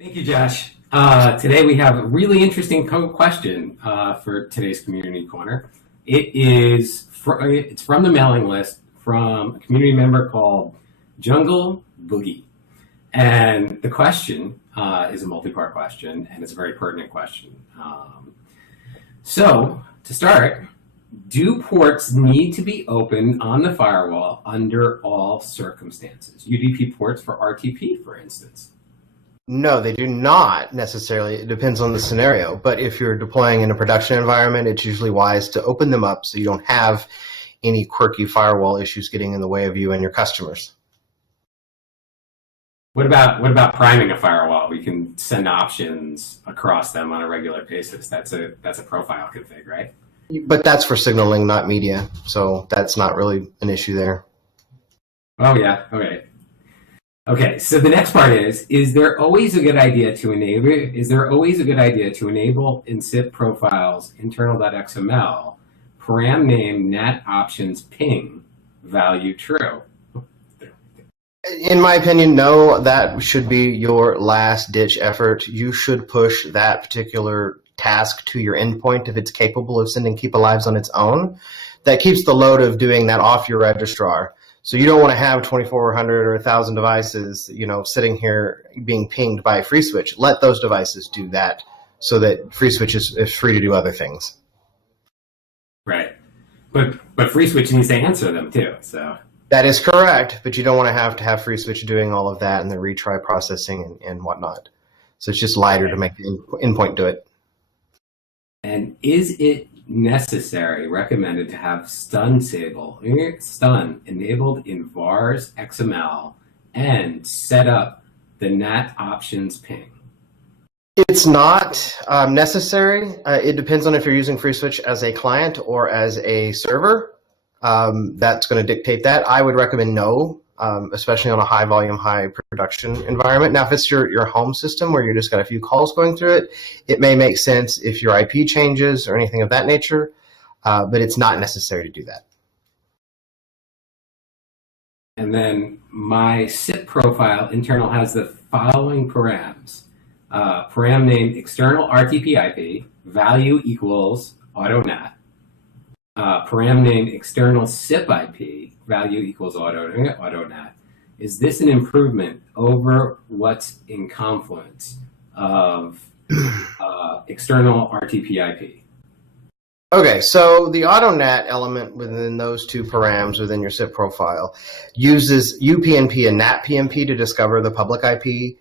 Thank you, Josh. Today we have a really interesting question for today's Community Corner. It's from the mailing list from a community member called Jungle Boogie. And the question is a multi-part question, and it's a very pertinent question. So, to start, do ports need to be open on the firewall under all circumstances? UDP ports for RTP, for instance. No, they do not necessarily. It depends on the scenario. But if you're deploying in a production environment, it's usually wise to open them up so you don't have any quirky firewall issues getting in the way of you and your customers. What about priming a firewall? We can send options across them on a regular basis. That's a profile config, right? But that's for signaling, not media. So that's not really an issue there. Oh yeah, okay. Okay, so the next part is there always a good idea to enable in SIP profiles internal.xml param name NAT options ping value true? In my opinion, no, that should be your last ditch effort. You should push that particular task to your endpoint if it's capable of sending keep alives on its own. That keeps the load of doing that off your registrar. So you don't want to have 2,400 or 1,000 devices, sitting here being pinged by FreeSWITCH. Let those devices do that so that FreeSWITCH is free to do other things. Right. But FreeSWITCH needs to answer them too, so. That is correct, but you don't want to have FreeSWITCH doing all of that and the retry processing and whatnot. So it's just lighter to make the endpoint do it. And is it recommended to have stun enabled in vars XML and set up the NAT options ping? It's not necessary. It depends on if you're using FreeSWITCH as a client or as a server. That's going to dictate that. I would recommend no, especially on a high volume, high production environment. Now, if it's your home system where you just got a few calls going through it, it may make sense if your IP changes or anything of that nature, but it's not necessary to do that. And then my SIP profile internal has the following params. Param name external RTP IP, value equals AutoNAT. Param name external SIP IP, value equals AutoNAT. Is this an improvement over what's in confluence of external RTP IP? Okay, so the AutoNAT element within those two params within your SIP profile uses UPnP and NATPnP to discover the public IP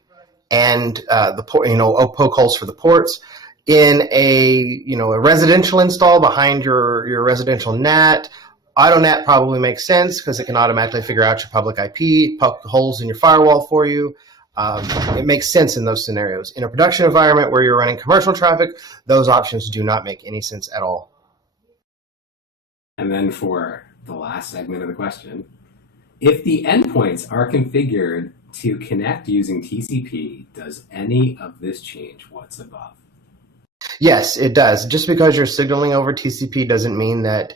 and the port, poke holes for the ports. In a residential install behind your residential NAT, AutoNAT probably makes sense because it can automatically figure out your public IP, poke the holes in your firewall for you. It makes sense in those scenarios. In a production environment where you're running commercial traffic, those options do not make any sense at all. And then for the last segment of the question, if the endpoints are configured to connect using TCP, does any of this change what's above? Yes, it does. Just because you're signaling over TCP doesn't mean that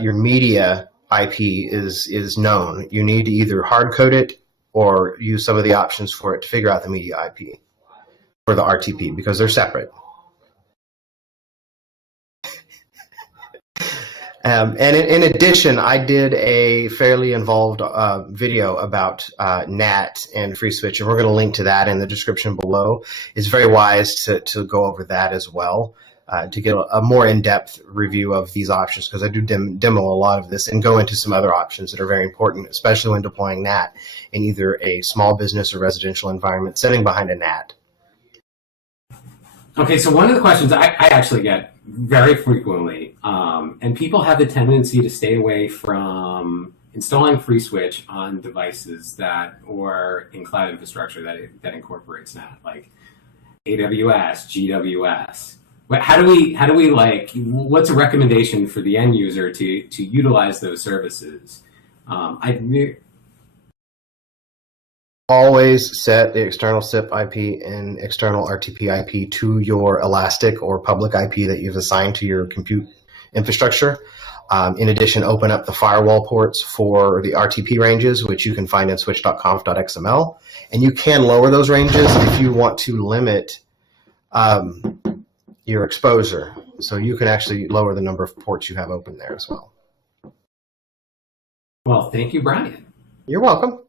your media IP is known. You need to either hard code it or use some of the options for it to figure out the media IP for the RTP because they're separate. And in addition, I did a fairly involved video about NAT and FreeSWITCH, and we're going to link to that in the description below. It's very wise to go over that as well to get a more in-depth review of these options because I do demo a lot of this and go into some other options that are very important, especially when deploying NAT in either a small business or residential environment sitting behind a NAT. Okay, so one of the questions I actually get very frequently, and people have the tendency to stay away from installing FreeSWITCH on devices or in cloud infrastructure that incorporates NAT, like AWS, GWS. How do we what's a recommendation for the end user to utilize those services? Always set the external SIP IP and external RTP IP to your elastic or public IP that you've assigned to your compute infrastructure. In addition, open up the firewall ports for the RTP ranges, which you can find in switch.conf.xml. And you can lower those ranges if you want to limit your exposure. So you can actually lower the number of ports you have open there as well. Well, thank you, Brian. You're welcome.